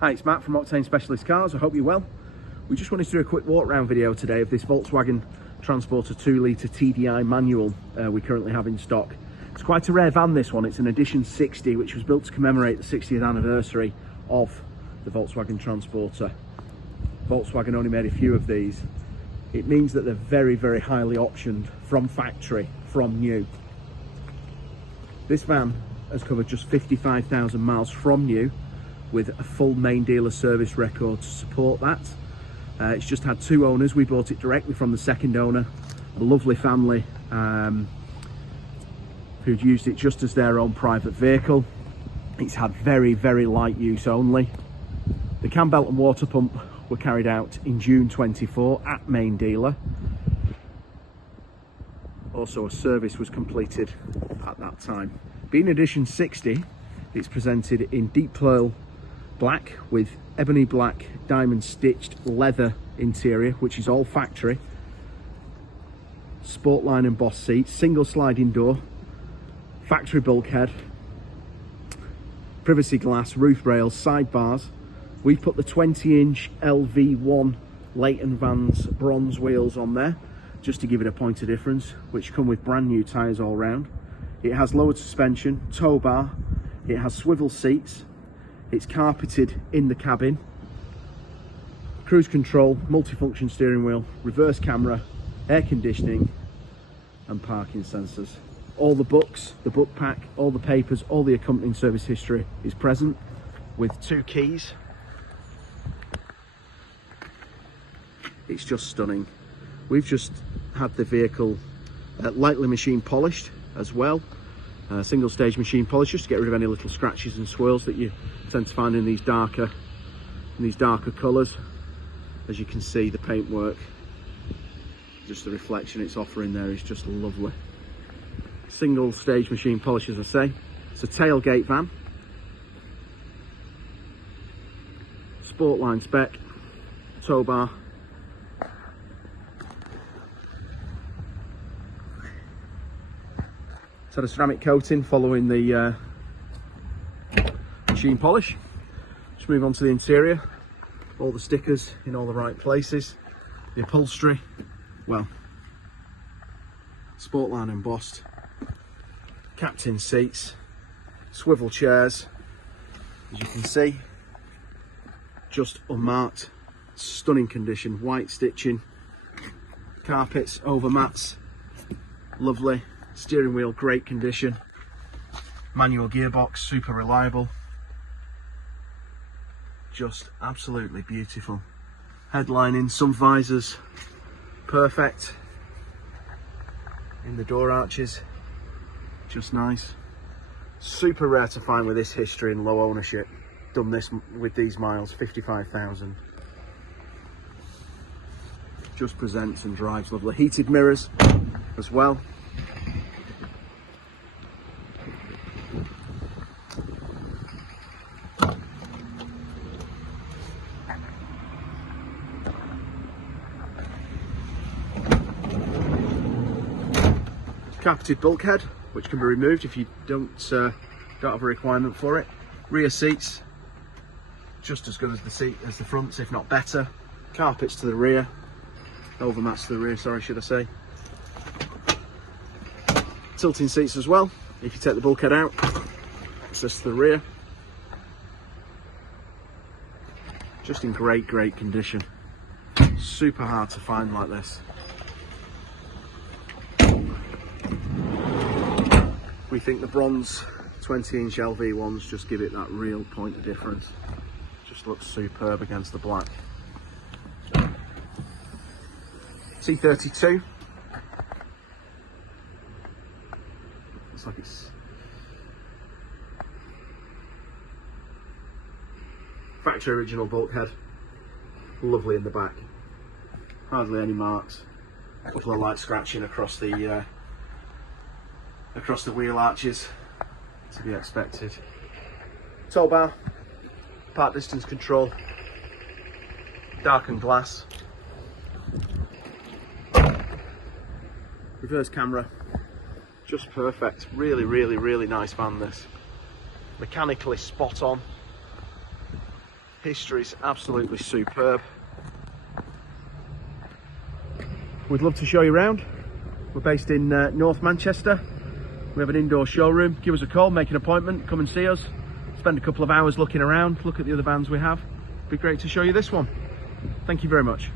Hi, it's Matt from Octane Specialist Cars. I hope you're well. We just wanted to do a quick walk around video today of this Volkswagen Transporter 2-litre TDI manual we currently have in stock. It's quite a rare van, this one. It's an edition 60, which was built to commemorate the 60th anniversary of the Volkswagen Transporter. Volkswagen only made a few of these. It means that they're very, very highly optioned from factory, from new. This van has covered just 55,000 miles from new, with a full main dealer service record to support that. It's just had two owners. We bought it directly from the second owner, a lovely family who'd used it just as their own private vehicle. It's had very, very light use only. The cam belt and water pump were carried out in June 24 at main dealer. Also, a service was completed at that time. Being edition 60, it's presented in deep pearl black with ebony black diamond stitched leather interior, which is all factory. Sportline embossed seats, single sliding door, factory bulkhead, privacy glass, roof rails, side bars. We've put the 20-inch LV1 Leighton Vans bronze wheels on there just to give it a point of difference, which come with brand new tyres all round. It has lowered suspension, tow bar, it has swivel seats. It's carpeted in the cabin, cruise control, multifunction steering wheel, reverse camera, air conditioning and parking sensors. All the books, the book pack, all the papers, all the accompanying service history is present with two keys. It's just stunning. We've just had the vehicle lightly machine polished as well. Single stage machine polish just to get rid of any little scratches and swirls that you tend to find in these darker colours. As you can see, the paintwork, just the reflection it's offering there is just lovely. Single stage machine polish, as I say. It's a tailgate van, Sportline spec, tow bar. It's had a ceramic coating following the machine polish. Just move on to the interior. All the stickers in all the right places. The upholstery, well, Sportline embossed. Captain seats, swivel chairs. As you can see, just unmarked, stunning condition. White stitching, carpets, over mats, lovely. Steering wheel, great condition. Manual gearbox, super reliable. Just absolutely beautiful. Headlining, some visors, perfect. In the door arches, just nice. Super rare to find with this history and low ownership. Done this with these miles, 55,000. Just presents and drives lovely. Heated mirrors as well. Carpeted bulkhead, which can be removed if you don't have a requirement for it. Rear seats, just as good as the fronts, if not better. Carpets to the rear, over mats to the rear, sorry, should I say. Tilting seats as well, if you take the bulkhead out. Access to the rear. Just in great condition. Super hard to find like this. We think the bronze 20-inch LV ones just give it that real point of difference. Just looks superb against the black. T32. Looks like it's factory original bulkhead. Lovely in the back. Hardly any marks. A couple of light scratching across the wheel arches, to be expected. Tow bar, park distance control, darkened glass, reverse camera, just perfect. Really nice van this. Mechanically spot on. History's absolutely superb. We'd love to show you around. We're based in North Manchester. We have an indoor showroom. Give us a call, make an appointment, come and see us. Spend a couple of hours looking around, look at the other vans we have. It'd be great to show you this one. Thank you very much.